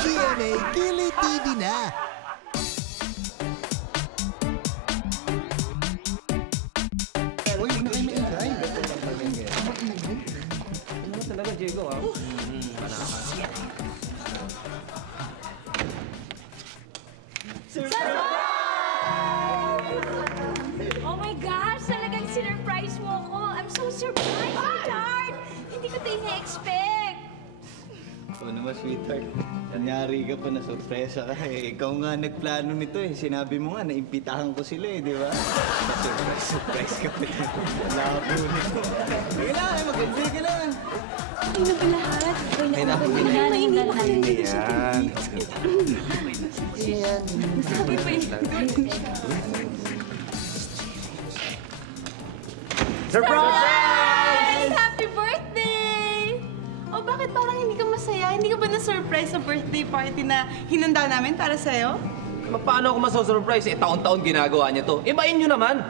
GMA Gili TV na! Uy, ingay. Ano talaga, Diego, ha? Oh my gosh! Talagang sinurprise mo ako. I'm so surprised, sweetheart! Hindi ko ito ina-expect. Oo naman, sweetheart. Kanyari ka pa na sorpresa ka eh. Ikaw nga nagplano nito eh. Sinabi mo nga, naimbitahan ko sila eh, di ba? Kasi surprise ka pa ito. Labo nito. Sige na, mag-enjoy ka na. Hindi na ba lahat? Ay, naku, Mainit mo ka lang. yan. Yan. Sabi pa yun. Surprise! Happy birthday! O bakit parang hindi ka masaya? Hindi ka ba na-surprise sa birthday party na hinanda namin para sa'yo? Paano ako masosurprise? Eh, taon-taon ginagawa niya to. Ibain niyo naman.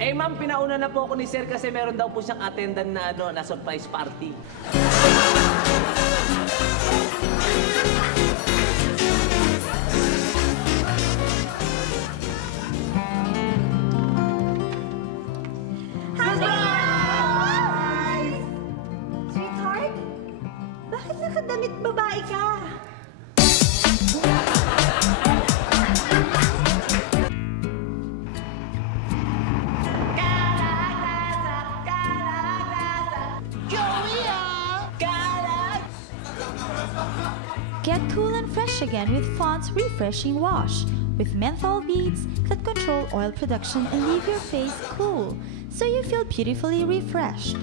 Eh ma'am, pinauna na po ako ni sir kasi meron daw po siyang attendant na na surprise party. Sweetheart, bakit nakadamit babae ka? Get cool and fresh again with Fond's Refreshing Wash with menthol beads that control oil production and leave your face cool so you feel beautifully refreshed.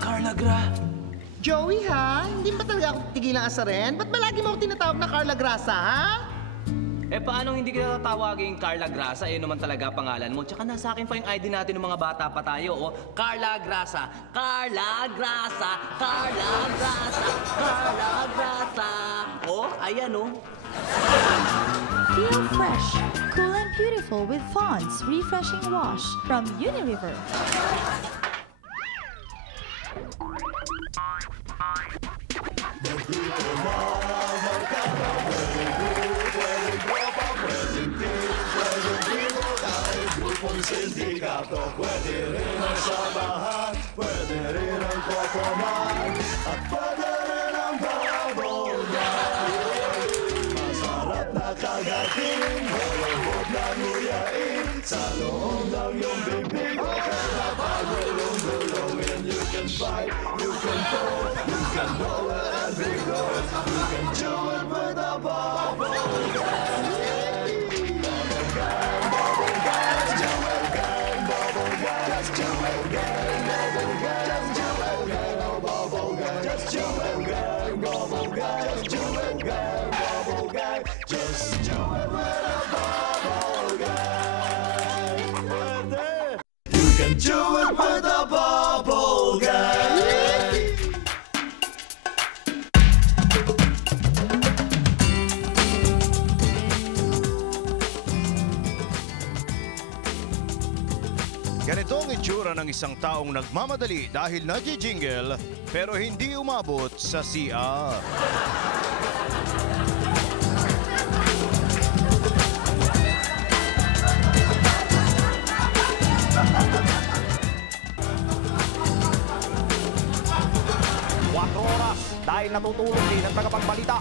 Carla Gra. Joey ha? Hindi ba talaga ako tigilang asarin? Ba't ba lagi mo ako tinatawag na Carla Grasa, ha? Eh paano hindi kita tatawagin Carla Grasa? Eh naman talaga pangalan mo. Tsaka nasa akin pa yung ID natin ng mga bata pa tayo. Oh. Carla Grasa. Carla Grasa. Carla Grasa. Carla Grasa. Oh, ayan oh. Feel fresh, cool and beautiful with Fond's Refreshing Wash from Unilever. Sindikato, pwede rin ang sabahan, pwede rin ang kokoman, at pwede rin ang babongan. Masarap na kagating, malambot na nguyain, sa loob ng iyong bibig, okay na pagulong-gulongin. You can fight, you can pull, you can roll it and be good, you can do it with a bubble gang. Do it with a bubble gang. Ganito ang itsura ng isang taong nagmamadali dahil nagji-jingle pero hindi umabot sa CR. Oras dahil natutulog din ang tagapagbalita.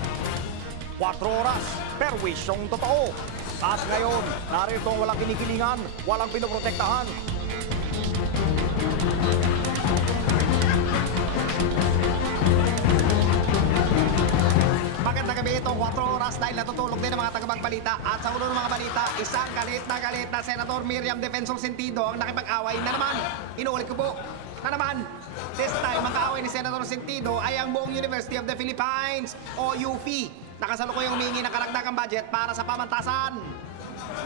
4 oras, perwisyong totoo. At ngayon, narito ang walang kinikilingan, walang pinoprotektahan. Magandang gabi, ito 4 oras dahil natutulog din ang mga tagapagbalita. At sa ulo ng mga balita, isang galit na Senator Miriam Defensor Sentido ang nakipag-away na naman. Inuulit ko po, na naman. This time, ang kaaway ni Senator Sentido ay ang buong University of the Philippines o UP. Nakasalukuyang humingi ng karagdagang budget para sa pamantasan.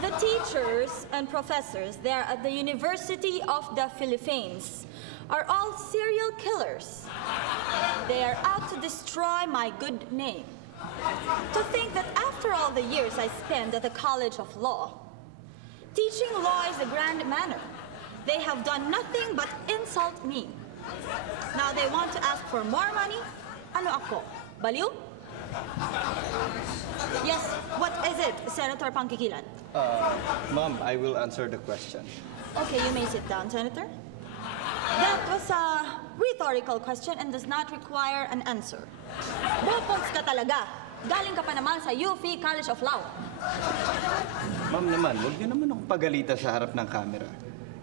The teachers and professors there at the University of the Philippines are all serial killers. They are out to destroy my good name. To think that after all the years I spent at the College of Law, teaching law is a grand manner. They have done nothing but insult me. Now they want to ask for more money? Ano ako? Baliw? Yes, what is it, Senator Pangkikilan? Ma'am, I will answer the question. Okay, you may sit down, Senator. That was a rhetorical question and does not require an answer. Bupogs ka talaga. Galing ka pa naman sa UP College of Law. Ma'am naman, huwag niyo naman akong pagalita sa harap ng camera.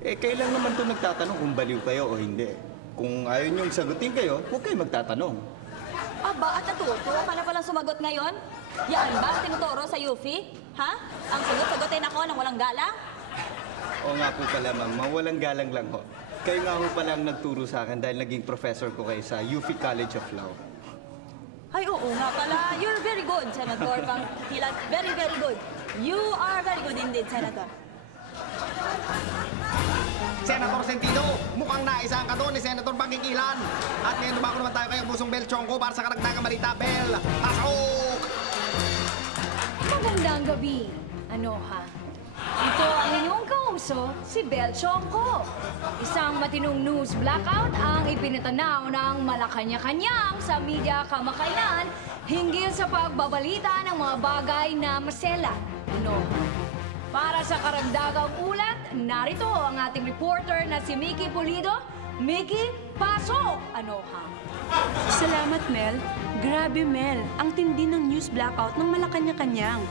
Kailan naman ito nagtatanong kung baliw kayo o hindi? Kung ayaw niyong sagutin kayo, huwag kayo magtatanong. Aba, at natuto ka na palang sumagot ngayon? Yan ba ang tinuturo sa UP? Ha? Ang sagot-sagutin ako ng walang galang? Oo nga po pala, ma'am. Walang galang lang ho. Kayo nga ho pala ang nagturo sa akin dahil naging professor ko kayo sa UP College of Law. Ay, oo nga pala. You're very good, Senator Pangkilan. Very, very good. You are very good indeed, Senator. Senator Sentido, mukhang naisang ka doon ni Senator Pangkikilan. At ngayon dumako naman tayo kay Busong Bel Chongko para sa karagdagang balita. Bel, pasok! Magandang gabi. Ano ha? Ito ang inyong kauso, si Bel Chongko. Isang matinong news blackout ang ipinatanaw ng Malacanang-Kanyang sa media kamakailan hinggil sa pagbabalita ng mga bagay na masela. Ano? Para sa karagdagang ulat, narito ang ating reporter na si Mickey Pulido. Mickey, pasok! Ano ha? Salamat, Mel. Grabe, Mel. Ang tindi ng news blackout ng Malacanang-Kanyang.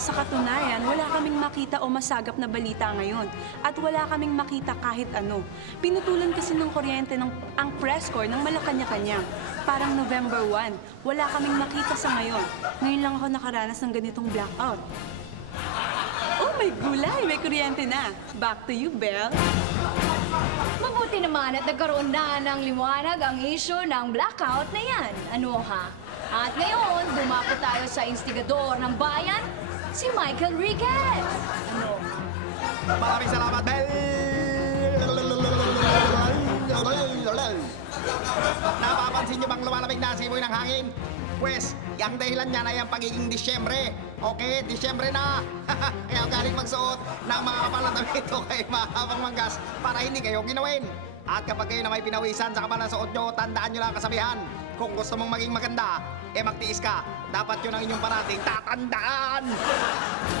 Sa katunayan, wala kaming makita o masagap na balita ngayon. At wala kaming makita kahit ano. Pinutulan kasi ng kuryente ang press corps ng Malacanang-Kanyang. Parang November 1. Wala kaming makita sa ngayon. Ngayon lang ako nakaranas ng ganitong blackout. Oh, may gulay! May kuryente na. Back to you, Belle. Mabuti naman at nagkaroon na ng liwanag ang issue ng blackout na yan. Ano ha? At ngayon, dumako tayo sa instigador ng bayan, si Michael Riquez. Ano? Maraming salamat, Bel! Napapansin niyo bang lumalamig na simoy ng hangin? Pwes, ang dahilan niyan ay ang pagiging Disyembre. Okay, Disyembre na. Kaya galing magsuot ng mga kapal na damit o kay mahabang manggas para hindi kayo ginawin. At kapag kayo na may pinawisan sa kapal na suot nyo, tandaan nyo lang kasabihan. Kung gusto mong maging maganda, magtiis ka. Dapat yun ang inyong parating tatandaan.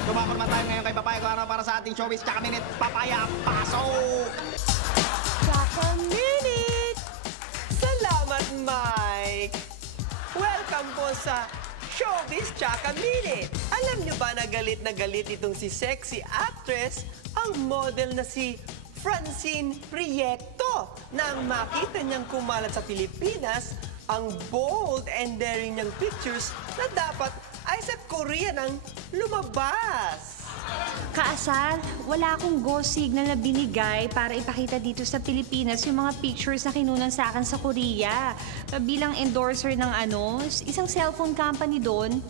Tumako naman tayo ngayon kay Papaya Guarna para sa ating showbiz. Tsaka minute, Papaya, pasok! Tsaka minute! Salamat, Mike! Welcome po sa Showbiz Tsaka Minute! Alam niyo ba na galit itong si sexy actress, ang model na si Francine Prieto nang makita niyang kumalat sa Pilipinas ang bold and daring niyang pictures na dapat ay sa Korea nang lumabas. Kaasal, wala akong go signal na binigay para ipakita dito sa Pilipinas yung mga pictures na kinunan sa akin sa Korea. Bilang endorser ng isang cellphone company doon.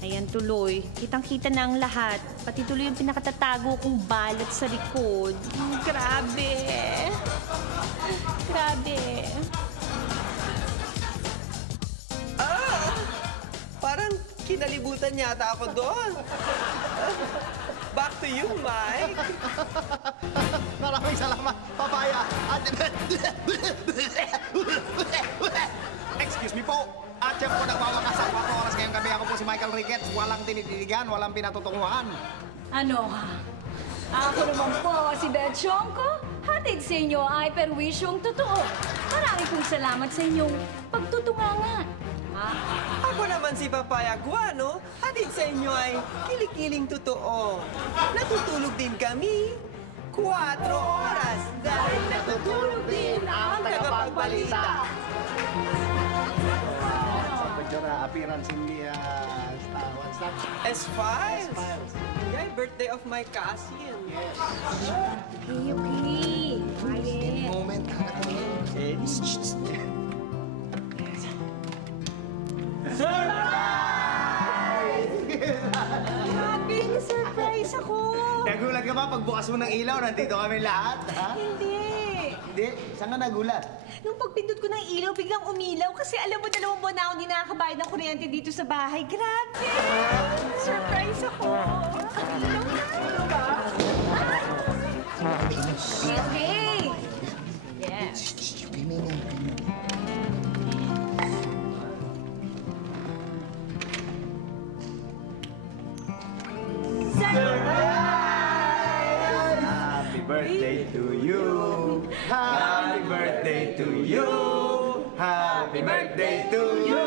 Ayan tuloy, kitang-kita na ang lahat. Pati tuloy yung pinakatatago kong balat sa likod. Grabe. Grabe. Parang kinalibutan yata ako doon. Back to to you, Mike. Maraming salamat, papaya. Excuse me po. At yan po nagwawakas ang 4 oras ngayong gabi. Ako po si Michael Ricketts. Walang tinitiligan, walang pinatutunguhan. Ano ha? Ako naman po si Beth Chongko. Hatid sa inyo ay perwisyong totoo. Maraming pong salamat sa inyong pagtutunganga. Ha? Ako naman si Papaya Guano. Hatid sa inyo ay kilikiling totoo. Natutulog din kami. 4 oras dahil natutulog din ang tagapagbalita. Appearance in the what's that? S-Files. Yeah, birthday of my cousin. Yes. Okay. Quiet. Moment. Grabe, surprise ako! Nagulat ka ba pagbukas mo ng ilaw? Nandito kami lahat, ha? Hindi. Hindi? Saan ka nagulat? Nung pagpindot ko ng ilaw, biglang umilaw kasi alam mo, 2 buwan na ako hindi nakakabayad ng kuryente dito sa bahay. Grabe! Surprise ako! Ilaw na! Ano ba? Okay. Yeah. Happy birthday to you. Happy birthday to you. Happy birthday to you.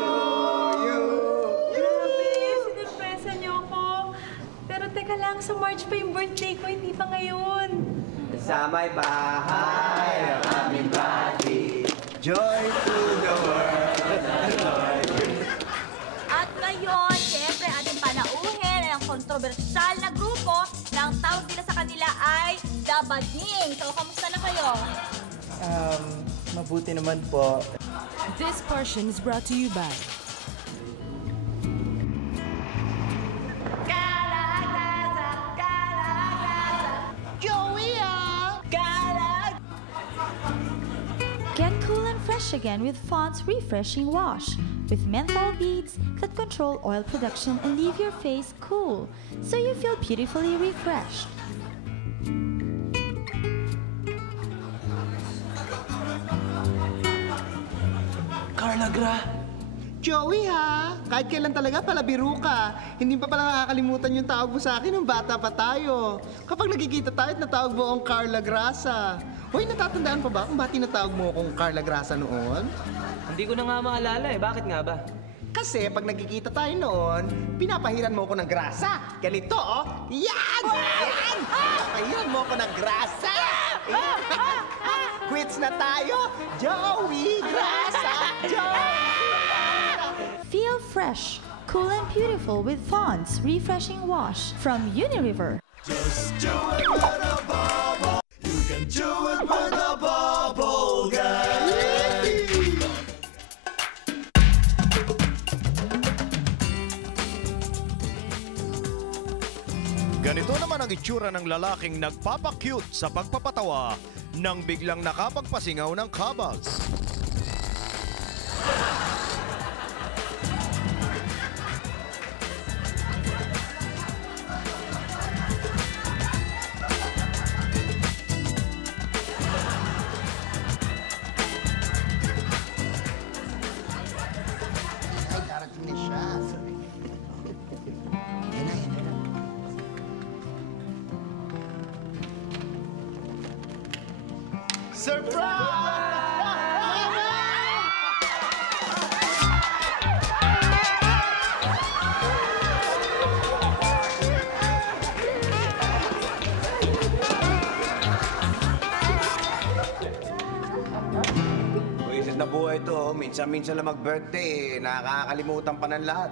Grabe, sinurpresa niyo ako. Pero teka lang, sa March pa yung birthday ko, hindi pa ngayon. Sa may bahay, aming bati. Joy to the world. At ngayon, siyempre ating panauhin ay ang kontrobersyal na grupo na ang tawag nila sa kanila ay The Bading. So, kamusta na kayo? Mabuti naman po. This portion is brought to you by Joey, Get cool and fresh again with Fond's Refreshing Wash, with menthol beads that control oil production and leave your face cool, so you feel beautifully refreshed. Carla Gra. Joey ha, kahit kailan talaga palabiro ka. Hindi pa pala nakakalimutan yung tawag mo sa akin nung bata pa tayo. Kapag nagkikita tayo at natawag mo akong Carla Grasa. Hoy, natatandaan pa ba kung ba't tinatawag mo akong Carla Grasa noon? Hindi ko na nga maalala eh. Bakit nga ba? Kasi pag nagkikita tayo noon, pinapahiran mo ako ng grasa. Ganito, oh. Yan! Yan! Pinapahiran mo ako ng grasa. Quits na tayo. Joey Grasa! Joey! Feel fresh, cool and beautiful with Fond's Refreshing Wash from Unilever. Just do it with a bubble. You can do it with a bubble guy. Ganito naman ang itsura ng lalaking nagpapakyut sa pagpapatawa nang biglang nakapagpasingaw ng kabag. Ay, darating na siya. Yan na, yan na. Buwisit na buhay ito. Minsan-minsan lang mag-birthday. Nakakalimutan pa ng lahat.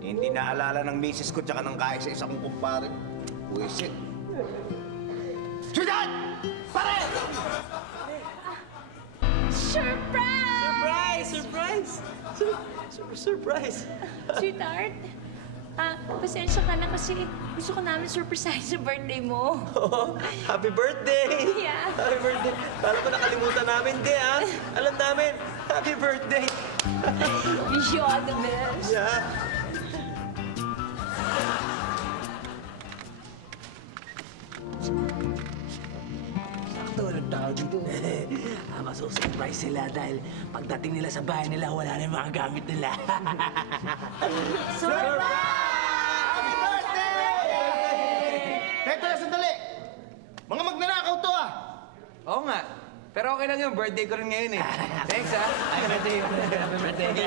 Hindi naalala ng misis ko tsaka ng kaisa-isa kong kumpare. Buwisit. Sweetheart! Pare! Surprise! Surprise! Surprise! Sweetheart, pasensya ka na kasi gusto ko namin surprise sa birthday mo. Oh, happy birthday! Yeah. Happy birthday! Kala ko nakalimutan namin, di ah. Alam namin, happy birthday! Wish you all the best. Yeah. tao dito. Masusurprise sila dahil pagdating nila sa bahay nila, wala na yung mga gamit nila. Happy birthday! Teka, sandali! Mga magnanakaw to ah! Oo nga. Pero okay lang yung birthday ko rin ngayon eh. Thanks ah. Happy birthday. Happy birthday. Happy birthday.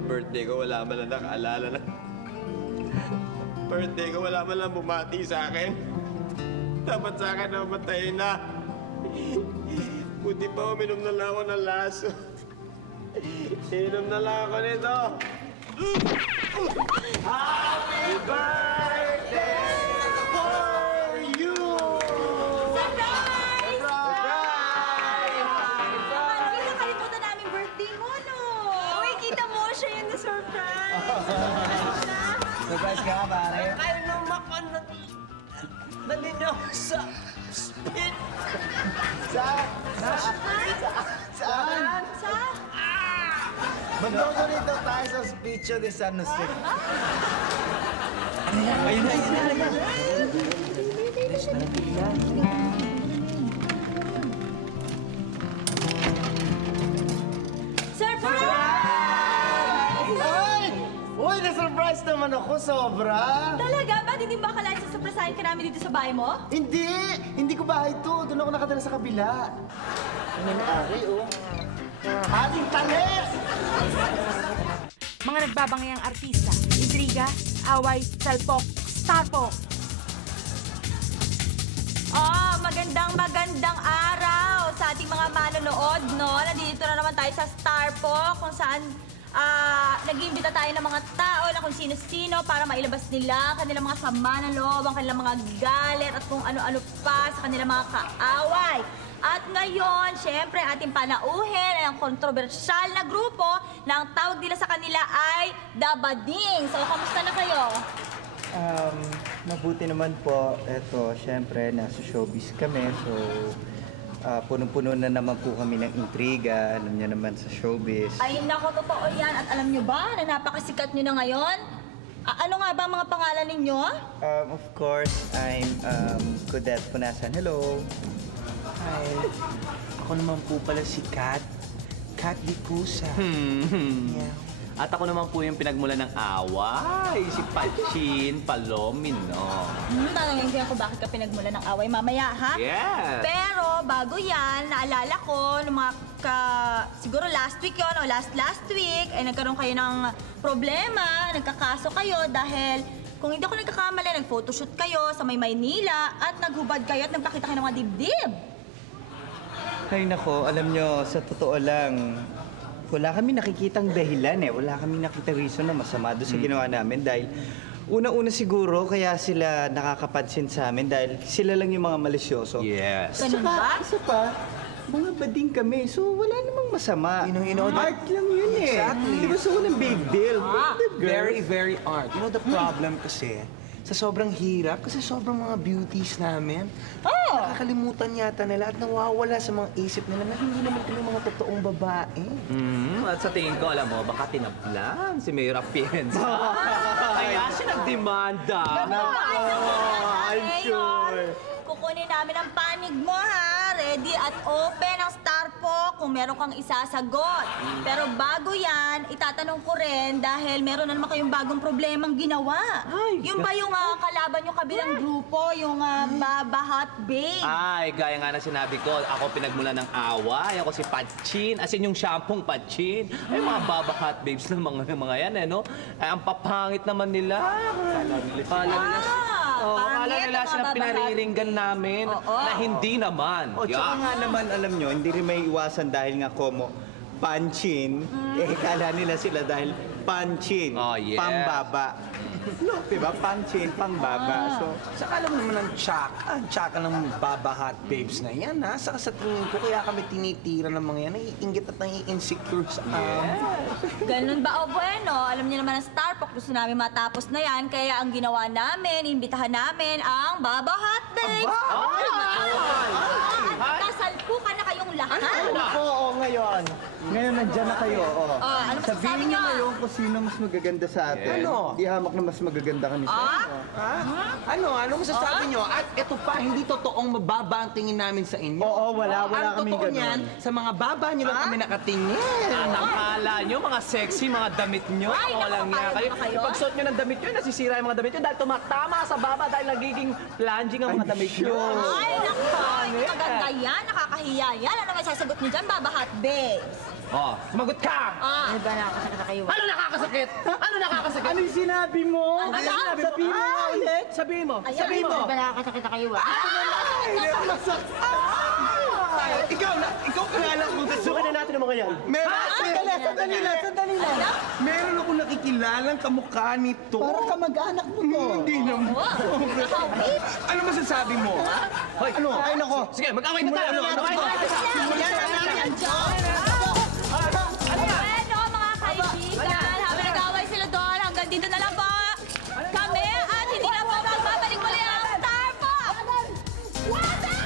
Birthday ko, wala man lang nakaalala na. Birthday ko, wala man lang bumati sa akin. Dapat sa akin na matay na. Buti pa uminom na lang ako ng laso. Inom na lang ako nito. Happy birthday for you! Surprise! Hindi nakalimutan namin birthday mo, no? Uy, kita mo siya yun na surprise. Surprise ka, pare. Ay, lumakan na. Dali niyo ako sa spit. Saan? Maglogo rito tayo sa speech ni San Jose. Ayun na. Ay! Uy, na-surprise naman ako, sobra! Talaga? Ba't hindi ba akalain sa surprisehin ka namin dito sa bahay mo? Hindi! Hindi ko bahay to. Doon ako nakatira sa kabila. Ano na ari, oh? Ating talis! Mga nagbabangayang artista, intriga, away, salpok, starpok. Magandang araw sa ating mga manonood, no? Nandito na naman tayo sa Starpok, kung saan nag-iimbita tayo ng mga tao na kung sino-sino para mailabas nila kanilang mga sama ng loob, ang kanilang mga galit at kung ano-ano pa sa kanilang mga kaaway. At ngayon, syempre, ating panauhin ay ang kontrobersyal na grupo na ang tawag nila sa kanila ay The Bading. So, kamusta na kayo? Mabuti naman po. Eto, syempre, nasa showbiz kami. So, punong-puno na naman po kami ng intriga. Alam niyo naman sa showbiz. Ay, nako, totoo yan. At alam nyo ba na napakasikat nyo na ngayon? Ano nga ba ang mga pangalan ninyo? Of course, I'm Kudet Punasan. Hello. Hi. Ako naman po pala si Kat. Kat Dicusa. Yeah. At ako naman po yung pinagmula ng away, si Pachin Palomino. Tanongin ko yan kung bakit ka pinagmula ng away mamaya, ha? Yes! Pero bago yan, naalala ko, nung mga siguro last week yun o last week, ay nagkaroon kayo ng problema, nagkakaso kayo dahil kung hindi ako nagkakamali, nag-photoshoot kayo sa may Maynila at naghubad kayo at nagpakita kayo ng mga dibdib. Ay nako, alam nyo, sa totoo lang, wala kami nakikitang dahilan eh. Wala kami nakita reason na masama doon sa ginawa namin dahil una-una siguro kaya sila nakakapansin sa amin dahil sila lang yung mga malisyoso. Yes. Ganun ba? Isa pa, mga bading kami. So wala namang masama. Art lang yun eh. Exactly. Di ba so walang big deal? Very, very art. You know the problem kasi, sa sobrang hirap, kasi sobrang mga beauties namin, nakakalimutan yata nila at nawawala sa mga isip nila na hindi naman kami mga totoong babae. At sa tingin ko, alam mo, baka tinaplan si Mayor Atienza. Kaya siya nagdemanda. I'm sure. Kukunin namin ang panig mo, ha? Ready at open ang Starpok kung meron kang isasagot. Pero bago yan, itatanong ko rin dahil meron na naman kayong bagong problemang ginawa. Yung ba yung kalaban yung kabilang grupo, yung Baba Hot Babe? Ay, gaya nga na sinabi ko, ako pinagmula ng away. Ako si Pachin, as in yung shampong Pachin. Ay, mga Baba Hot Babes na mga yan, eh, no? Ay, ang papangit naman nila. Akala nila sila pinariringgan namin na hindi naman. O, tsaka nga naman, alam nyo, hindi rin may iwasan dahil nga komo panchin, kala nila sila dahil panchin, pambaba. Look, diba? Pang-chin, pang-baba. So, saka alam naman ang tsaka ng Baba Hot Babes na yan, ha? Saka sa tingin ko, kaya kami tinitira ng mga yan, naiingit at nai-insecure sa amin. Ganun ba, o bueno? Alam niyo naman ang Starbucks, gusto namin matapos na yan, kaya ang ginawa namin, imbitahan namin ang Baba Hot Babes. Kasalpukan na kayong lahat. Oo, ngayon. Ngayon, nandyan na kayo. Ano masasabi Sabihin niyo? niyo ngayon kung sino mas magaganda sa atin. Ano? Di hamak na mas magaganda kami sa inyo. Ano masasabi nyo? At ito pa, hindi totoong mababa ang tingin namin sa inyo. Oo, wala Ang kaming totoo ganun. niyan, sa mga baba nyo lang kami nakatingin. Akala nyo, mga sexy, mga damit nyo. Ay, naku, Walang nga kayo. kayo. Pagsuot nyo ng damit nyo, nasisira yung mga damit nyo dahil tumatama sa baba dahil nagiging plunging ang mga damit nyo. Ay, naku, maganda yan, nakakahiya yan. Ano may sasagot niyo dyan, Baba Hot Babes? Oh, sumagot ka! Ano ba nakakasakit na kayo? Ano nakakasakit? Ano nakakasakit? Ano yung sinabi mo? Ano? Sabihin mo nga ulit. Sabihin mo. Ayan, Sabihin mo. ano ba nakakasakit na kayo? Ikaw kilala ko. Sukin na natin ang mga yan. Sandali lang. Meron ako nakikilalang kamukha nito. Para kamag-anak mo to. Hindi naman. Ano masasabi mo? Hoy, Ano? Ay, nako. Sige, mag-away na tayo. Mag-away na tayo. Bueno, mga kaibigan, habang nag-away sila doon, hanggang dito na lang po kami at hindi na po magbabalik muli ang Starbucks! Water!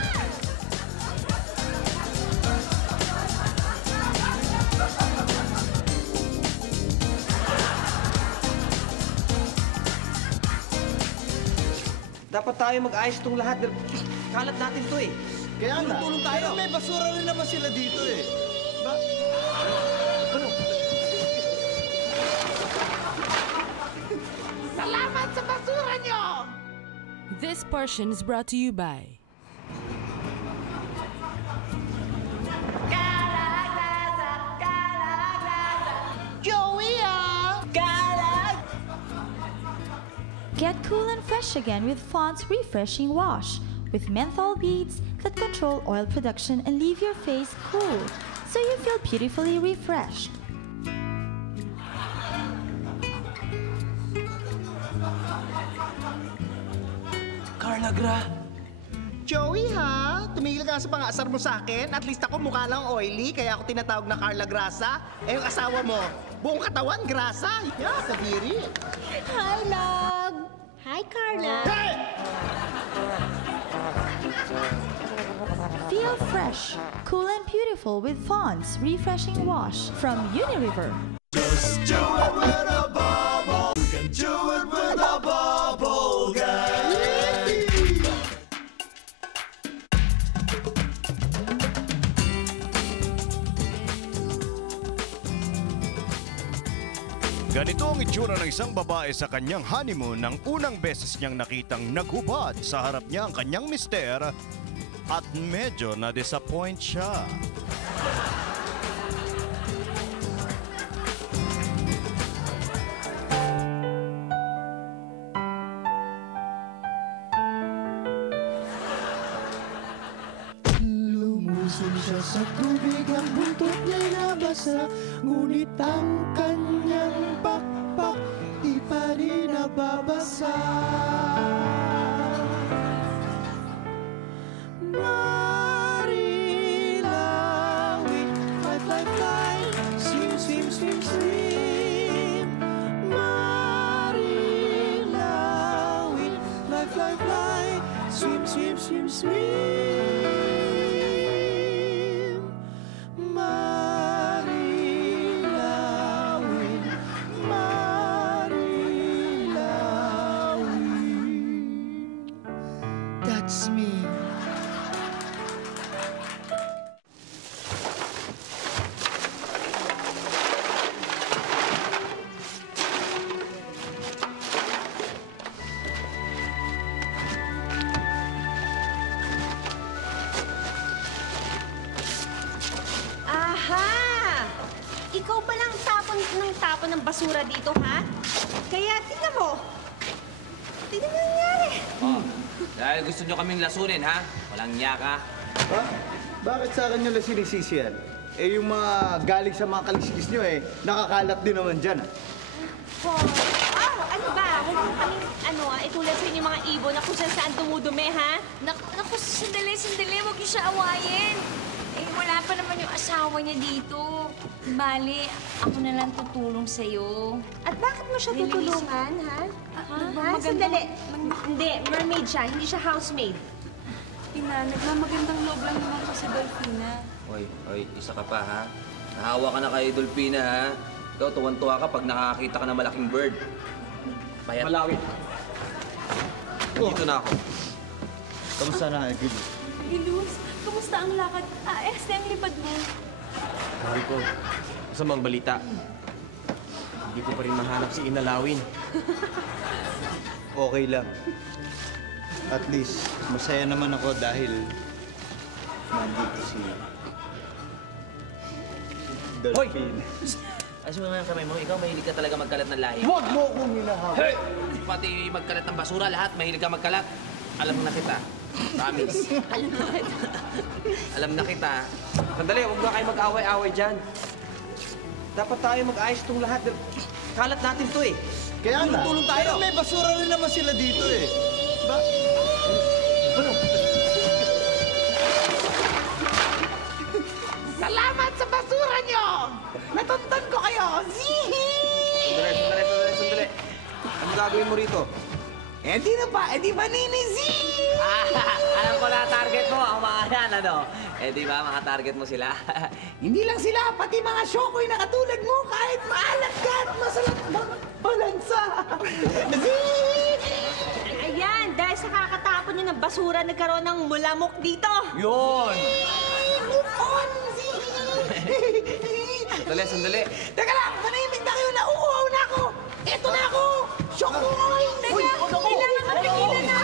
Dapat tayo mag-ayos itong lahat. Kalat natin to eh. Kaya nga. Tulong tayo. Pero may basura rin naman sila dito eh. Salamat sa basura nyo! This portion is brought to you by Joey, Get cool and fresh again with Fond's Refreshing Wash, with menthol beads that control oil production and leave your face cool, so you feel beautifully refreshed. Carla Gra. Joey, ha? Tumigil ka sa pang-asar mo sa akin. At least ako mukha lang oily, kaya ako tinatawag na Carla Grasa. Eh, yung asawa mo, buong katawan, grasa. Yeah, kadiri. Hi, love! Hi, Carla! Feel fresh, cool and beautiful with Fond's Refreshing Wash from Unilever. Just do it with a bubble. You can do it with a bubble guy. Ganito ang itsura ng isang babae sa kanyang honeymoon nang unang beses niyang nakitang naghubad sa harap niya ang kanyang mister at medyo na-disappoint siya. Lumusong siya sa tubig, ang buntot niya'y nabasa, ngunit ang kanyang pakpak di pa rin nababasa. Marilawit, fly, fly, fly, swim, swim, swim, swim. Marilawit, fly, fly, fly, swim, swim, swim, swim. Marilawin, Marilawin. That's me. Aha! Ikaw ba lang tapon ng basura dito, ha? Kaya, tingnan mo. Tingnan mo nangyari. Oh, dahil gusto nyo kaming lasunin, ha? Walang niya ka. Ha? Bakit sa akin nyo lang sinisisi yan? Eh, yung mga galing sa mga kaliskis nyo eh, nakakalat din naman dyan. Oh, ano ba? Huwag mo kaming, itulad sa inyo mga ibon na kung saan dumudumi, ha? Naku, sandali. Huwag niyo siya awayin. Eh, wala pa naman yung asawa niya dito. Bale, ako na lang tutulong sa'yo. At bakit mo siya tutulungan, ha? Sandali. Hindi, mermaid siya. Hindi siya housemaid. Ina, nagmamagandang loob lang naman ko si Dolphina. Oy, isa ka pa, ha? Nahawa ka na kay Dolphina, ha? Ikaw, tuwan-tuwa ka pag nakakita ka ng malaking bird. Payat. Malawi. Dito na ako. Kamusta na, Agil? Ilus, kamusta ang lakad? Ang lipad mo. Mahal ko, masamang balita. Hindi ko pa rin mahanap si Inalawin. Okay lang. At least, masaya naman ako dahil nandito si Dolphin. Ayos mo nga kamay mo, ikaw mahilig ka talaga magkalat ng lahi. Huwag mo akong hinahabol! Hey! Pati magkalat ng basura, lahat mahilig ka magkalat. Alam na kita. Promise. Alam na kita. Sandali, huwag na kayo mag-away-away dyan. Dapat tayo mag-ayos itong lahat. Kalat natin to eh. Kaya nga. Tulong tayo. Pero may basura rin naman sila dito eh. Ba? Ano? Salamat sa basura nyo! Natuntan ko kayo! Zihi! Sandali. Ano gagawin mo rito? Eh di ba ninizi? Alam ko na target mo, ang mga yan, ano? Di ba, mga target mo sila? Hindi lang sila, pati mga syokoy na katulad mo, kahit maalat ka at masarap balansa. Ayan, dahil sa kakatapon niyo ng basura, nagkaroon ng mulamok dito. Yun! Move on! Sandali. Teka lang, manimig na kayo, nauuhaw na ako! Eto na ako! Syokoy! Teka, kailangan mapigilan na!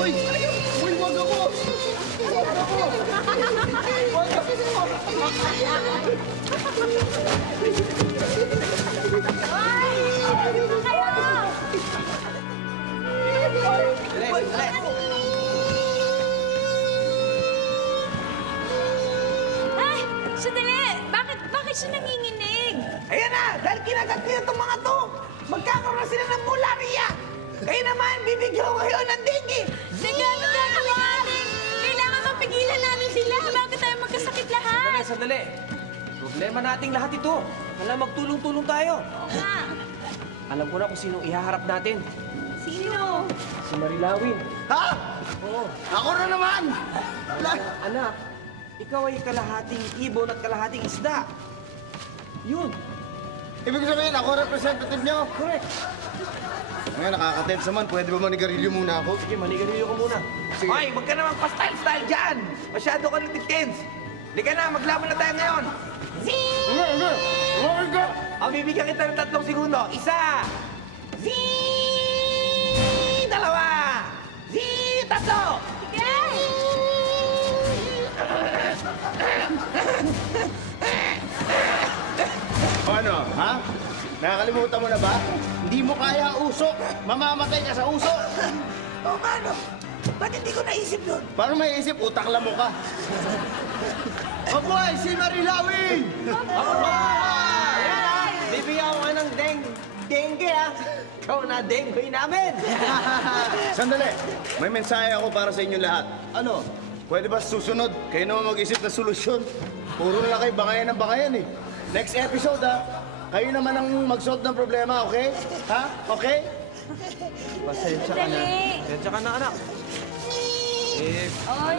Uy! Wag ako! Ay, sandali! Bakit siya nanginginig? Ayan na! Dahil kinagat niya itong mga to! Magkakaroon na sila ng mularia! Kayo naman, bibigyan ko kayo ng dengue! Kailangan mapigilan namin sila bago tayo magkasakit lahat. Sandali. Problema nating lahat ito. Kailangan magtulong-tulong tayo. Alam ko na kung sinong ihaharap natin. Sino? Si Marilawin. Ha? Oo. Ako na naman! Anak, ikaw ay kalahating ibon at kalahating isda. Yun. Ibig sabihin, ako representative niyo? Correct. Ngayon, nakaka-tense naman. Pwede ba manigarilyo muna ako? Sige, manigarilyo ko muna. Sige. Hoy, wag ka naman pa-style-style dyan! Masyado ka nagtitense! Halika na, maglaban na tayo ngayon! Ang bibigyan kita ng 3 segundo. 1! Dalawa! 3! O ano, ha? Nakakalimutan mo na ba? Hindi mo kaya usok. Mamamatay ka sa usok. O ano? Ba't hindi ko naisip yun? Paano may isip? Utak lang mo ka. Mabuhay si Marilawin! Mabuhay! Bibigyan ko ka ng dengue, ha? Ikaw na dengue namin! Sandali, may mensahe ako para sa inyo lahat. Ano? Pwede ba susunod? Kayo naman mag-isip na solusyon. Puro na lang kayo bangayan ng bangayan eh. Next episode, ha? Kayo naman ang mag-solve ng problema, okay? Ha? Okay? Pasensya ka na. Pasensya ka na, anak. Oy,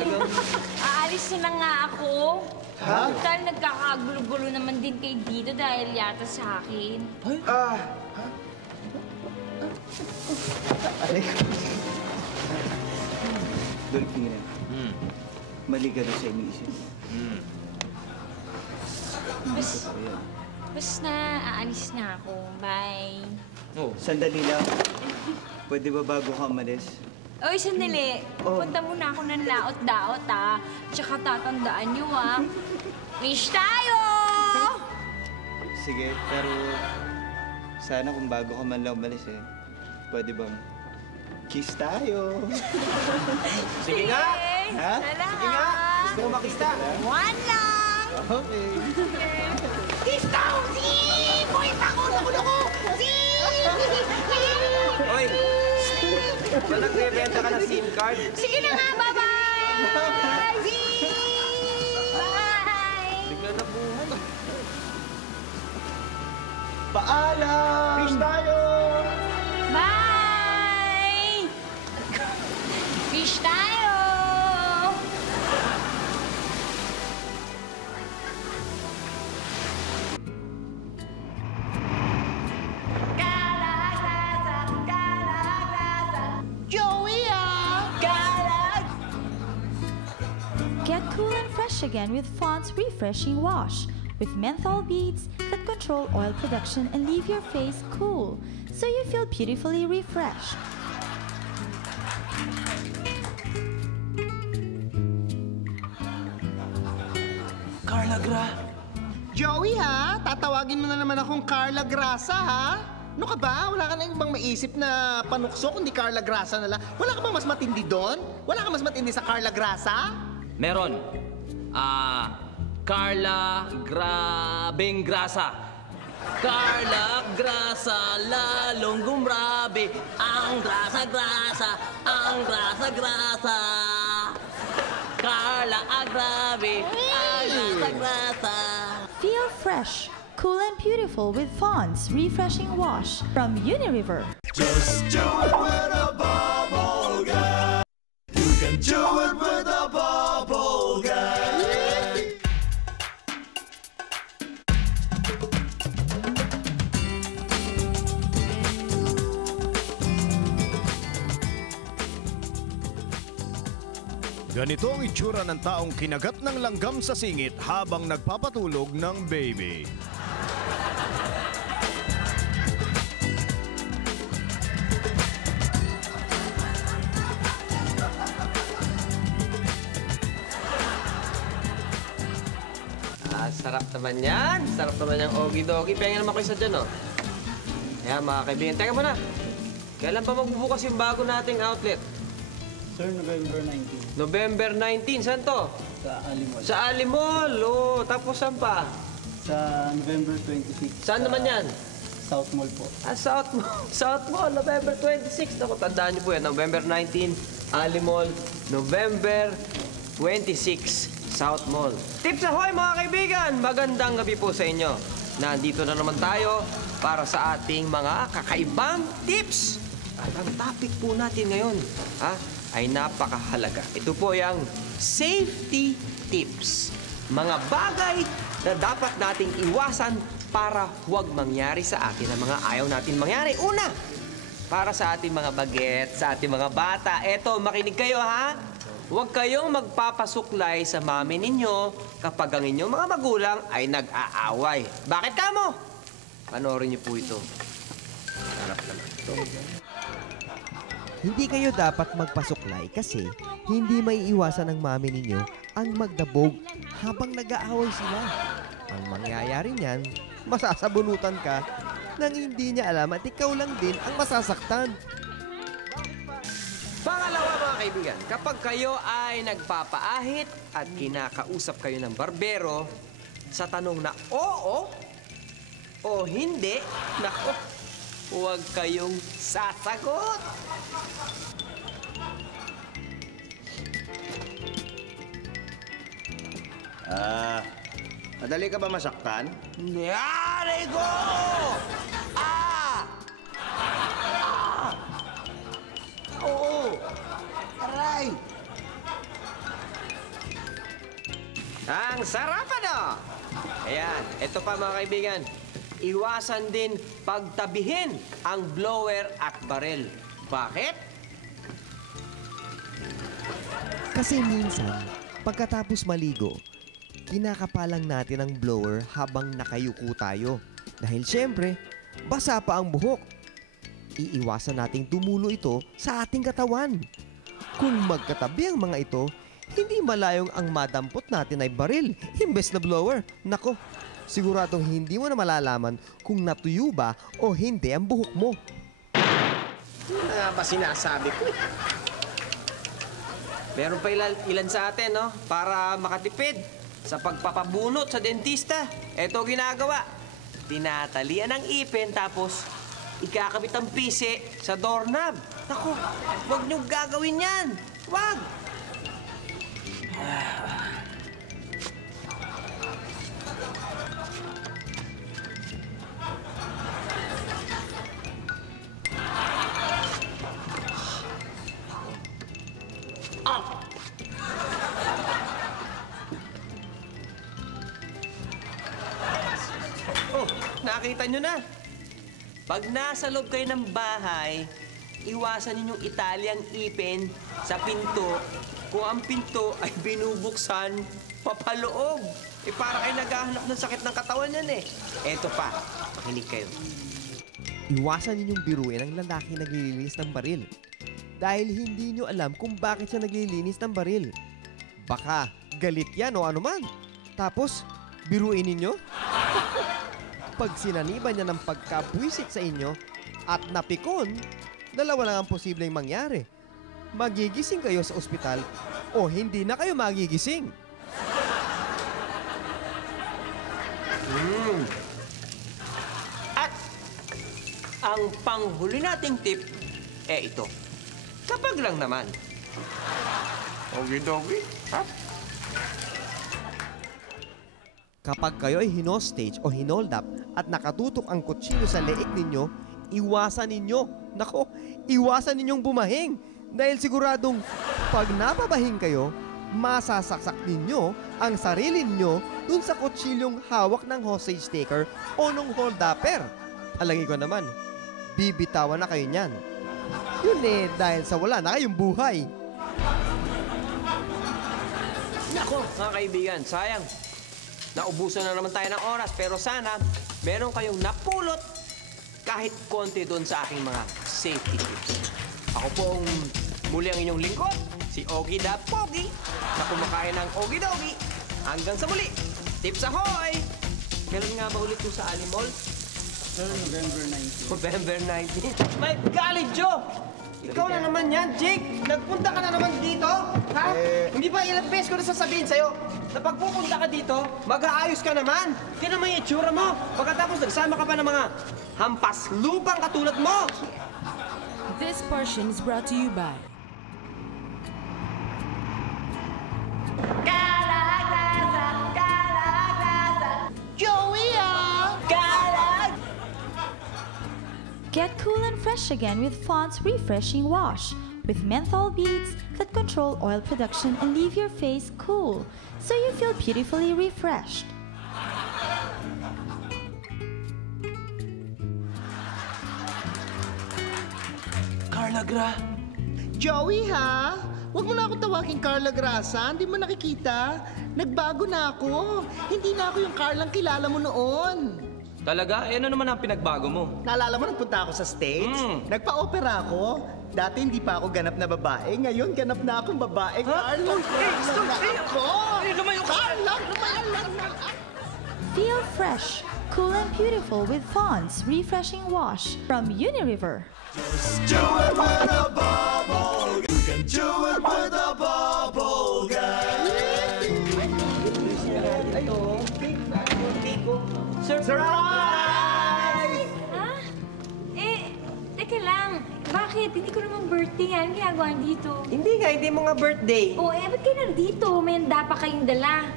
aalis na nga ako. Ha? Total, nagkakagulo-gulo naman din kay Dito dahil yata sa akin. Dolphina. Mali ka sa iniisip. Basta aalis na ako. Bye. Sandali lang. Pwede ba bago ka umalis? Oy, sandali. Punta muna ako ng laot-daot, ha? Tsaka tatandaan niyo, ha? Wish tayo! Sige, pero sana kung bago ka man lang umalis eh, pwede bang kiss tayo? Sige nga! Ha? Salamat! Sige nga! Gusto mo makista? One lang! Okay. Ikaw, si! Boy, ako, nakuloko! Si! Hoy! Ba nagbebenta ka ng SIM card? Sige na nga, bye-bye! Bye! Bigla na buhay. Paalam! Fish tayo! Bye! Fish tayo! Joey, Get cool and fresh again with Fond's Refreshing Wash, with menthol beads that control oil production and leave your face cool, so you feel beautifully refreshed. Carla Gra. Joey, ha? Tatawagin mo na naman akong Carla Grasa, ha? Ano ka ba? Wala ka na ibang maisip na panukso kundi Carla Grasa na lang. Wala ka bang mas matindi doon? Wala ka mas matindi sa Carla Grasa? Meron. Carla Grabeng Grasa. Carla Grasa, lalong gumrabe. Ang grasa-grasa, ang grasa-grasa. Carla Agrabe, ang grasa-grasa. Feel fresh, cool and beautiful with Fond's Refreshing Wash from Unilever. Just do it with a bubble guy. You can do it with a bubble guy. Ganito ang itsura ng taong kinagat ng langgam sa singit habang nagpapatulog ng baby. Sarap naman yan. Sarap naman yung ogi-dogi. Pengen naman ko isa dyan, oh. Kaya mga kaibigan, teka muna. Kailan ba magbubukas yung bago nating outlet? Sir, November 19. November 19. Saan to? Sa Alimol. Sa Alimol. Oh, tapos saan pa? Sa November 26. Saan naman yan? South Mall po. South Mall. South Mall, November 26. Naku, tandaan niyo po yan. November 19, Alimol. November 26, South Mall. Tips ahoy mga kaibigan! Magandang gabi po sa inyo. Nandito na naman tayo para sa ating mga kakaibang tips. At ang topic po natin ngayon ay napakahalaga. Ito po yung safety tips. Mga bagay na dapat nating iwasan para huwag mangyari sa atin ang mga ayaw natin mangyari. Una, para sa ating mga bagets, sa ating mga bata. Eto, makinig kayo ha. Huwag kayong magpapasuklay sa mami ninyo kapag ang inyong mga magulang ay nag-aaway. Bakit kamo? Panoorin niyo po ito. Harap naman ito. Hindi kayo dapat magpasuklay kasi hindi may iwasan ng mami ninyo ang magdabog habang nag-aaway sila. Ang mangyayari niyan, masasabunutan ka nang hindi niya alam at ikaw lang din ang masasaktan. Pangalawa mga kaibigan, kapag kayo ay nagpapaahit at kinakausap kayo ng barbero sa tanong na oo o hindi, nako, huwag kayong sasagot. Madali ka ba masaktan? Yari ko! Oo! Aray! Ang sarap ano? Ayan, ito pa mga kaibigan. Iwasan din pagtabihin ang blower at barel. Bakit? Kasi minsan, pagkatapos maligo, kinakapalang natin ang blower habang nakayuko tayo. Dahil syempre, basa pa ang buhok. Iiwasan nating tumulo ito sa ating katawan. Kung magkatabi ang mga ito, hindi malayong ang madampot natin ay baril imbes na blower. Nako, siguradong hindi mo na malalaman kung natuyo ba o hindi ang buhok mo. Ano nga ba sinasabi ko? Meron pa ilan sa atin, no? Para makatipid. Sa pagpapabunot sa dentista, eto ginagawa. Tinatalian ang ipin tapos ikakabit ang pisi sa doorknob. Naku, huwag niyong gagawin yan. Huwag! Nakita nyo na. Pag nasa loob kayo ng bahay, iwasan ninyong itali ang ipin sa pinto kung ang pinto ay binubuksan papaloob. Para kayo naghahanap ng sakit ng katawan yan eh. Eto pa, makinig kayo. Iwasan ninyong biruin ang lalaki naglilinis ng baril. Dahil hindi nyo alam kung bakit siya naglilinis ng baril. Baka galit yan o anuman. Tapos, biruin ninyo? Pag sinaniban niya ng pagkabwisit sa inyo at napikon, dalawa lang ang posibleng mangyari. Magigising kayo sa ospital o hindi na kayo magigising. At ang panghuli nating tip, ito. Kapag lang naman. Ogi-dogi, ha? Kapag kayo ay hinostage o hinold up at nakatutok ang kutsilyo sa leeg ninyo, iwasan ninyo. Nako, iwasan ninyong bumahing. Dahil siguradong pag napabahing kayo, masasaksak ninyo ang sarili ninyo dun sa kutsilyong hawak ng hostage taker o nung hold upper. Palagi ko naman, bibitawan na kayo niyan. Yun eh, dahil sa wala na kayong buhay. Nako, mga kaibigan, sayang. Naubusan na naman tayo ng oras, pero sana meron kayong napulot kahit konti doon sa aking mga safety tips. Ako pong muli ang inyong lingkod, si Ogie the Pogi, na kumakain ng Ogie Dogie. Hanggang sa muli, tips ahoy! Kailan nga ba ulit ko sa Alimol? November 19. November 19. My golly, Joe! Ikaw na naman yan, Jake! Nagpunta ka na naman dito, ha? Hindi ba ilang beses ko na sasabihin sa'yo na pag pupunta ka dito, mag-aayos ka naman? Yan naman yung itsura mo. Pagkatapos nagsama ka pa ng mga hampas lupang katulad mo. This portion is brought to you by Joey, Get cool and fresh again with Fond's Refreshing Wash with menthol beads that control oil production and leave your face cool, so you feel beautifully refreshed. Carla Gra. Joey, ha? Huwag mo na akong tawagin Carla Grasa. Hindi mo nakikita. Nagbago na ako. Hindi na ako yung Carlang kilala mo noon. Talaga? Eh, ano naman ang pinagbago mo? Naalala mo, nagpunta ako sa States? Nagpa-opera ako. Dati hindi pa ako ganap na babae. Ngayon, ganap na akong babae. Carla, Carla na ako. Carla, Feel fresh, cool and beautiful with Fond's Refreshing Wash from Unilever. Do it with a bubble. You can do it with a bubble gum. Surprise! Ha? Teka lang. Bakit? Hindi ko naman birthday yan. Ginagawa dito. Hindi nga, hindi mo nga birthday. Ba't kayo nandito? May handa pa kayong dala.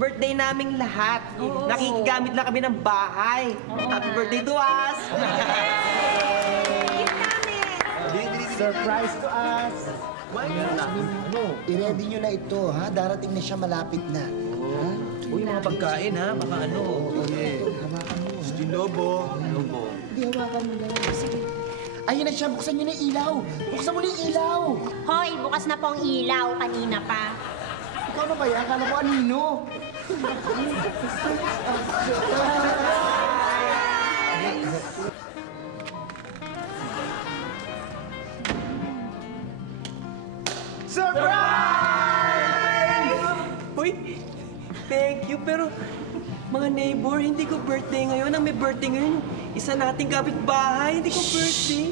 Birthday naming lahat. Nakikigamit lang kami ng bahay. Happy birthday to us! Surprise to us! I-ready nyo na ito, ha? Darating na siya, malapit na. Uy, mga pagkain, ha? Baka ano. Hawakan mo, ha? Lobo. Hindi, hawakan mo lang. Sige. Ayun na siya, buksan nyo na yung ilaw. Buksan mo na yung ilaw. Hoy, bukas na po ang ilaw. Kanina pa. Ikaw na ba yan? Kala ko anino. Surprise! Uy, thank you. Pero, mga neighbor, hindi ko birthday ngayon. Ang may birthday ngayon, isa nating kapitbahay. Hindi ko birthday.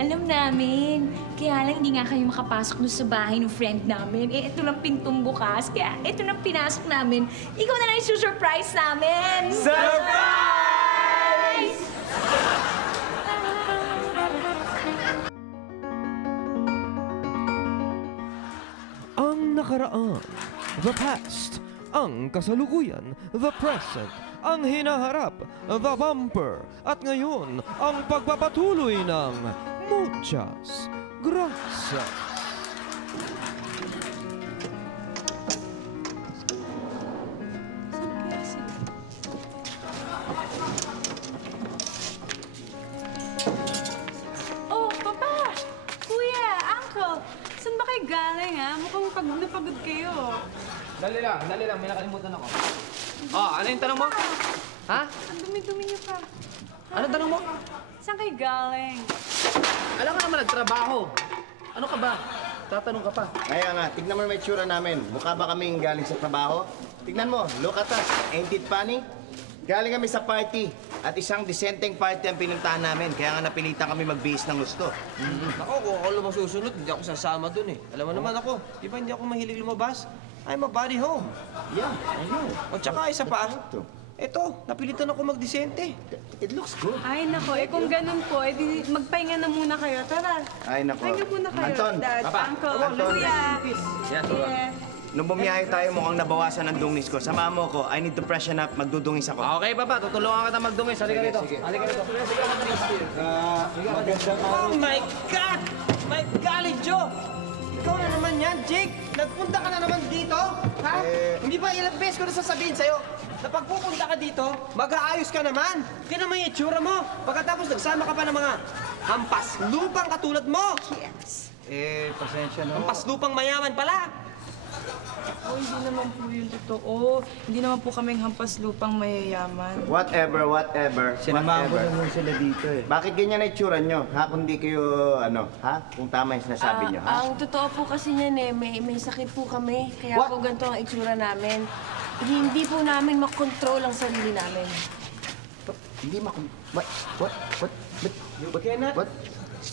Alam namin. Kaya lang hindi nga kayo makapasok doon sa bahay ng friend namin. Eh, ito lang pintong bukas. Kaya ito lang pinasok namin. Ikaw na lang yung surprise namin! Surprise! Ang nakaraan, the past. Ang kasalukuyan, the present. Ang hinaharap, the bumper. At ngayon, ang pagpapatuloy ng muchas gracias. Oh, Papa! Kuya! Uncle! Saan ba kayo galing, ha? Mukhang pagod na pagod kayo. Dali lang. May nakalimutan ako. Oh, ano yung tanong mo? Ha? Ang dumi-dumi niyo pa. Ano tanong mo? Saan kayo galing? Alam ka naman, nagtrabaho. Ano ka ba? Tatanong ka pa. Kaya nga, tignan mo naman yung itsura namin. Mukha ba kaming galing sa trabaho? Tignan mo, look at us. Ain't it funny? Galing kami sa party. At isang disenteng party ang pinuntahan namin. Kaya nga napilitan kami magbihis ng gusto. Ako, kung ako lumang susunod, hindi ako sasama dun eh. Alam mo naman ako, di ba hindi ako mahilig lumabas? I'm a body home. Yeah, I know. O tsaka isa pa, eto, napilitan ako magdisente. It looks good. Ay, nako. Eh, kung ganun po, eh, di magpahinga na muna kayo. Tara. Ay, nako. Pahinga muna kayo. Anton, Dad, Papa. Uncle, Anton. Kuya. Yes, Nung bumiyahe tayo, mukhang nabawasan ang dungis ko. Samahan mo ko. I need to freshen up. Magdudungis ako. Okay, Papa. Tutulungan kita magdungis. Halika rito. Halika rito. Oh my God! My golly, Joe! Ikaw na naman yan, Jake! Nagpunta ka na naman dito? Ha? Hindi ba ilang beses ko na sasabihin sa'yo na pag pupunta ka dito, mag-aayos ka naman? Kaya naman yung itsura mo. Pagkatapos nagsama ka pa ng mga hampas lupang katulad mo. Yes. Pasensya na. Hampas lupang mayaman pala. Oh, hindi naman po yun totoo. Hindi naman po kaming hampas lupang mayayaman. Whatever. Sinamahan ko whatever. naman sila dito eh. Bakit ganyan na itsura nyo? Ha? Kung di kayo, Kung tama yung sinasabi nyo, ha? Ang totoo po kasi niyan eh, may sakit po kami. Kaya What? po ganito ang itsura namin. Hindi po namin makontrol ang sarili namin. Hindi What?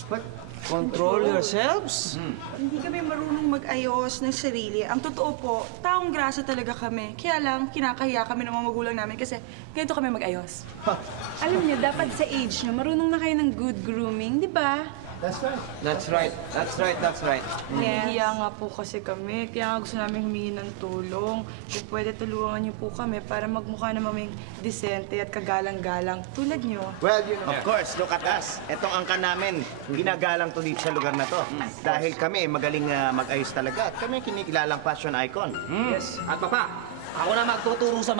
What? Control yourselves? Hindi kami marunong mag-ayos ng sarili. Ang totoo po, taong grasa talaga kami. Kaya lang, kinakahiya kami ng mga magulang namin kasi ganito kami mag-ayos. Alam niyo, dapat sa age niyo, marunong na kayo ng good grooming, di ba? That's right. That's right. Nahihiya nga po kasi kami. Kaya nga gusto namin humingi ng tulong. Kung pwede tulungan niyo po kami para magmukha na maming disente at kagalang-galang tulad niyo. Well, of course, look at us. Etong angka namin, ginagalang to dito sa lugar na to. Dahil kami magaling mag-ayos talaga. At kami kinikilalang fashion icon. Yes. At Papa, ako na magtuturo sa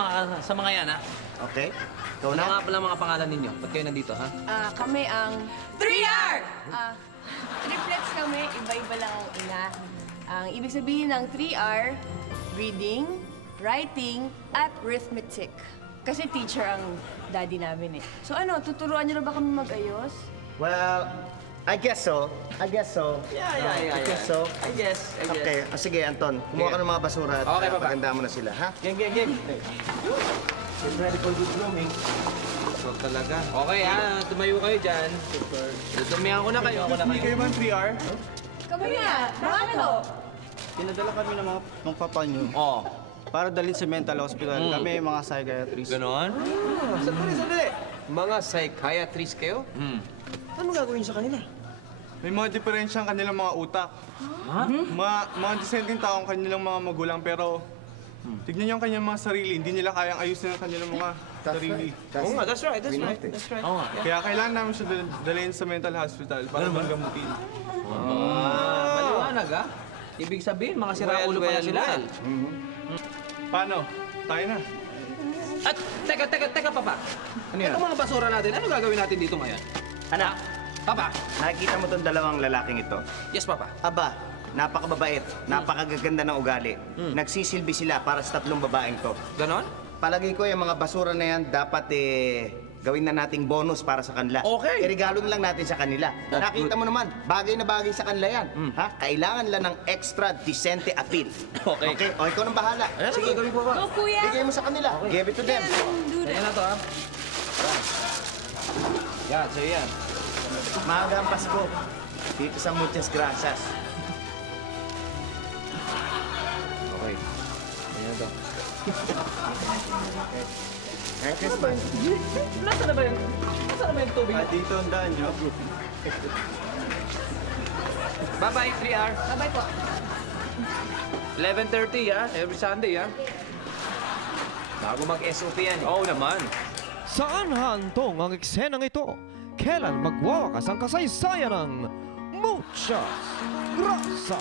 mga yan, ha? Okay? Ikaw Ano na? nga pala mga pangalan ninyo? Ba't kayo nandito, ha? Kami ang 3R! Triplets kami, iba-iba lang ang ina. Ang ibig sabihin ng 3R, reading, writing, at arithmetic. Kasi teacher ang daddy namin eh. So ano, tuturuan niyo na ba kami mag-ayos? Well, I guess so. Yeah. I guess so. I guess. Okay. Sige, Anton. Kumuha ka ng mga basura at Okay, Papa. paganda mo na sila, ha? Gang. Get ready for good grooming. So talaga. Okay, ha? Tumayo kayo dyan. Tutumihan ko na kayo. Hindi kayo ba ang 3R? Kami nga! Bakit? Pinadala kami ng papa niyo. Oo. Para dalhin sa mental hospital. Kami mga psychiatrist. Ganon? Sandali. Mga psychiatrist kayo? Ano gagawin sa kanila? May mga diferensya ang kanilang mga utak. Mga disenteng tao ang kanilang mga magulang pero tignan niyo ang kanilang mga sarili. Hindi nila kayang ayusin ang kanilang mga sarili. Oo nga, that's right. Kaya kailangan namin siya dalhin sa mental hospital para magamutin. Maliwanag, ha? Ibig sabihin, mga siraulo pala sila. Paano? Tayo na. At teka, Papa. Ano yan? Itong mga basura natin, ano gagawin natin dito ngayon? Anak, Papa. nakikita mo tong dalawang lalaking ito? Yes, Papa. Aba, napakababait, napakagaganda ng ugali. Nagsisilbi sila para sa tatlong babaeng to. Ganon? Palagay ko yung mga basura na yan dapat gawin na nating bonus para sa kanila. Okay. Iregalo na lang natin sa kanila. That's Nakita mo naman, bagay na bagay sa kanila yan. Ha? Kailangan lang ng extra decente appeal. Okay. O, ikaw nang bahala. Sige, gawin po ba? Go, Kuya! bigay mo sa kanila. Give it to them. Ayan na to, ha? Yan, so yan. Maagang Pasko. Dito sa Muchas Gracias. Okay. Ayan to. Merry Christmas. Nasaan na ba yun? Nasaan na ba yung tubig? Dito ang daan nyo. Bye-bye, 3R. Bye-bye po. 11:30, ha? Every Sunday, ha? Bago mag-SOP yan. Oo naman. Saan hantong ang eksenang ito? Kailan magwawakas ang kasaysayan ng Muchas Gracias?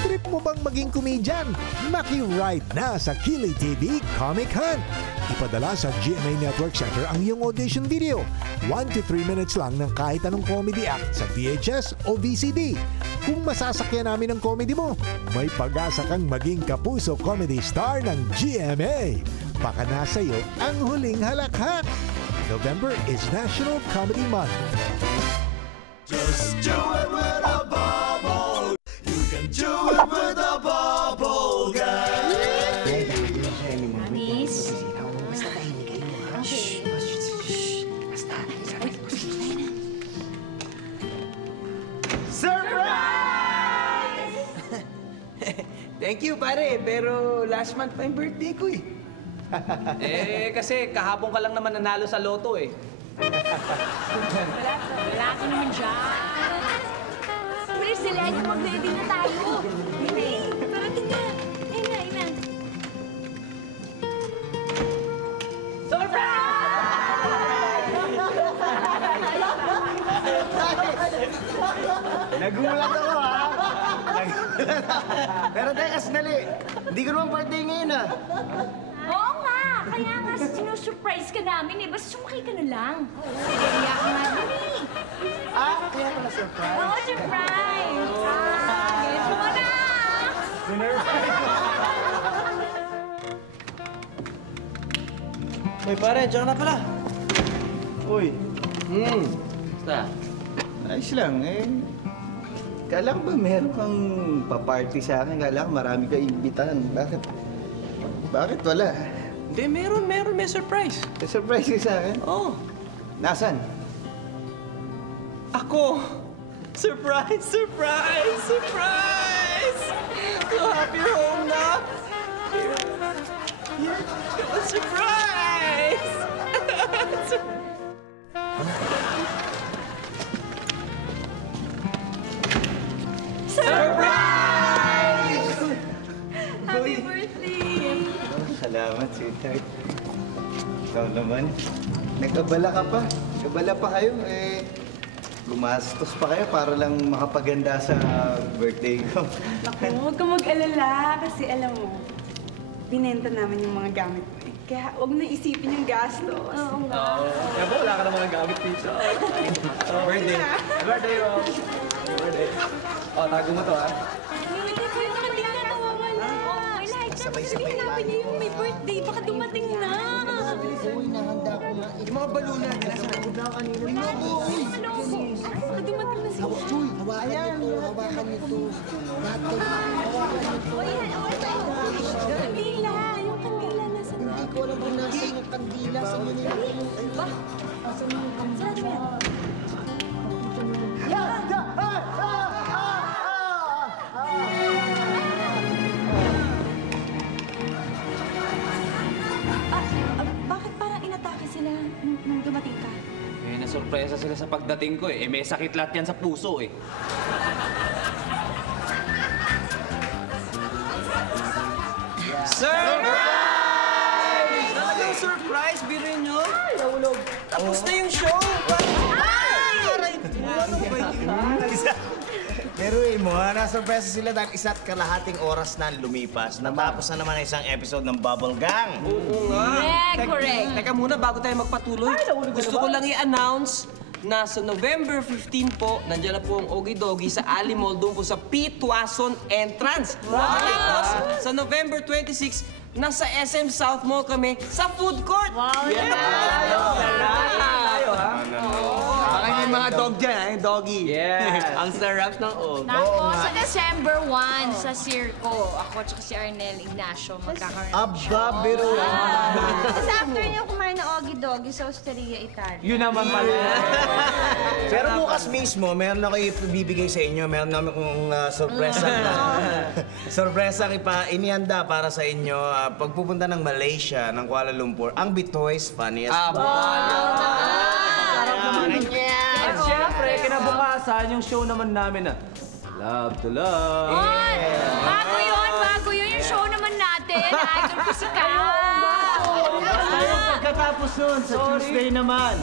Trip mo bang maging komedyan? Maki-ride na sa Kili TV Comic Hunt. Ipadala sa GMA Network Center ang iyong audition video. 1 to 3 minutes lang ng kahit anong comedy act sa VHS o VCD. Kung masasakyan namin ang comedy mo, may pag-asa kang maging kapuso comedy star ng GMA. Baka nasa iyo ang huling halakhak. November is National Comedy Month. Just do it with a bubble. You can do it with a bubble gum. Miss? Basta tahimik kayo. Okay. Basta. Surprise! Thank you, pare. Pero last month pa yung birthday ko eh. Kasi kahapon ka lang naman nanalo sa loto eh. Wala ka naman dyan. Bilis sila, mag-ready na tayo. Hindi, parating na. Ina. Nagulat ako, ha? Pero teka, sandali. Hindi ko naman birthday ngayon, ha? Oo nga, kaya nga sinusurprise ka namin eh. Basta sumakay ka na lang. Kaya ka nga din eh. Kaya pala surprise? Oo, surprise. Guess mo na. Uy, pare, diyan na pala. Uy. Basta. Ayos lang, eh. Kala ko ba meron kang paparty sa akin? Kala ko marami ka imbitahan. Bakit wala? Hindi, meron. May surprise. May surprise ka sa akin? Oo. Nasaan? Ako! Surprise! So happy you're home na! Here, surprise! Surprise! Happy birthday! Salamat, sweetheart. Ikaw naman. Nagkabala ka pa. Nagkabala pa kayo. Gumastos pa kayo para lang makapaganda sa birthday ko. Naku, huwag ka mag-alala kasi alam mo, binenta namin yung mga gamit mo eh. Kaya huwag na isipin yung gastos. Oo nga. Kaya ba wala ka naman ng gamit dito? Birthday. Birthday mo. Birthday. Tago mo to, ha? Sabay-sabay hanapin niyo yung may birthday. Baka dumating na. Uy, nahanda ko nga. Yung mga baluna, nasa likod na kanina. May mga buhay. Baka dumating na siya. Uy, hawakan nito. Lahat kayo, hawakan nito. Kandila. Yung kandila nasa na. Hindi ko alam kung nasa yung kandila. Sa inyo nila. Ba? Asan yung kandila? Bakit parang inatake sila nung dumating ka? Nasurpresa sila sa pagdating ko eh. May sakit lahat yan sa puso eh. Surprise! Talagang surprise, biruin nyo? Nahulog. Tapos na yung show! Aray! Ano ba yun? Pero mo, nasurpresa sila dahil isa't kalahating oras na lumipas. Natapos na naman ang isang episode ng Bubble Gang. Oo nga. Correct. Teka muna, bago tayo magpatuloy, gusto ko lang i-announce na sa November 15 po, nandiyan na po ang Ogie Doggy sa Ali Mall, doon po sa P. Tuason entrance. Tapos, sa November 26, nasa SM South Mall kami sa food court. Wow, Yan na po tayo. Baka hindi mga dog dyan, ha? Yung doggy. Yeah. Ang sarap ng og. Nako, sa December 1 sa Circo, ako at si Arnel Ignacio magkakaroon ng show. Aba, biro. Tapos after niyo kumain ng Ogie-Dogie sa Osteria Italia. Yun naman pala. Pero bukas mismo, meron ako ibibigay sa inyo. Meron namin kung sorpresa sorpresa inihanda para sa inyo. Pagpupunta ng Malaysia, ng Kuala Lumpur, ang Bitoy's Funniest Boy. At syempre, kinabukasan yung show naman namin na Love to Love. Bago yun yung show naman natin. Idol ko si Kao. Pagkatapos nun, sa Tuesday naman.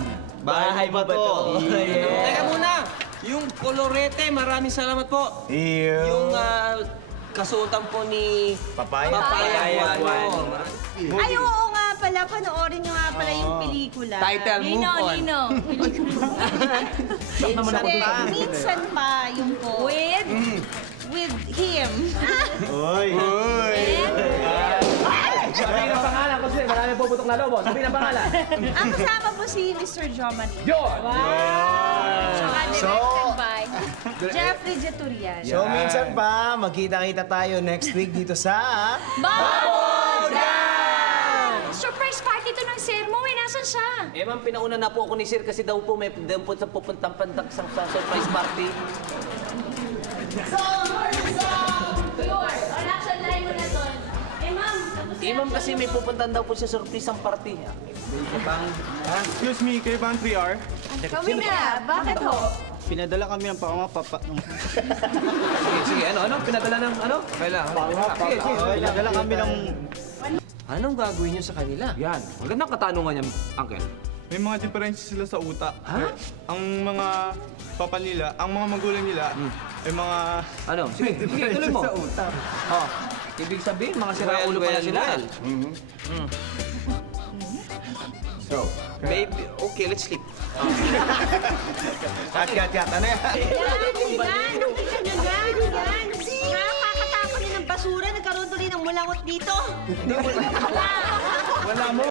Bahay ba to? Teka muna, yung kolorete, maraming salamat po. Yung kasuotan po ni Papaya. Ay, oo nga pala. Panoorin nyo nga pala yung pelikula. Title, Move On. Nino. Minsan pa yung po. With him. Uy! Sabihin ang pangalan kasi marami po putok na lobo. Sabihin ang pangalan. Ang kasama po si Mr. Jomari. Yun! Tsaka directed by Jeffrey Jeturian. So, minsan pa, magkita-kita tayo next week dito sa... Surprise party to ng sir mo. Nasaan siya? Ma'am, pinauna na po ako ni Sir kasi daw po may dampot sa pupuntang pandaksang sa surprise party. Ma'am, kasi may pupuntan daw po siya surprise ang party. Excuse me, kayo ba ang 3R? Kami na. Bakit ho? Pinadala kami ng pangapapa. Sige, ano? Pinadala ng ano? Okay lang. Sige. Pinadala kami ng... Anong gagawin niyo sa kanila? Yan. Magandang katanungan yan, Uncle. May mga diferensya sila sa utak. Ang mga papa nila, ang mga magulang nila, ay mga... Ano? Sige, tuloy mo. sa utak. Oh, ibig sabihin, mga siraulo pala sila. So, maybe, okay, let's sleep. Kat. Ano yan? Nakikita nyo yan. Nakakatakot din ng basura. Nagkaroon tuloy ng mulangot dito. Wala mo.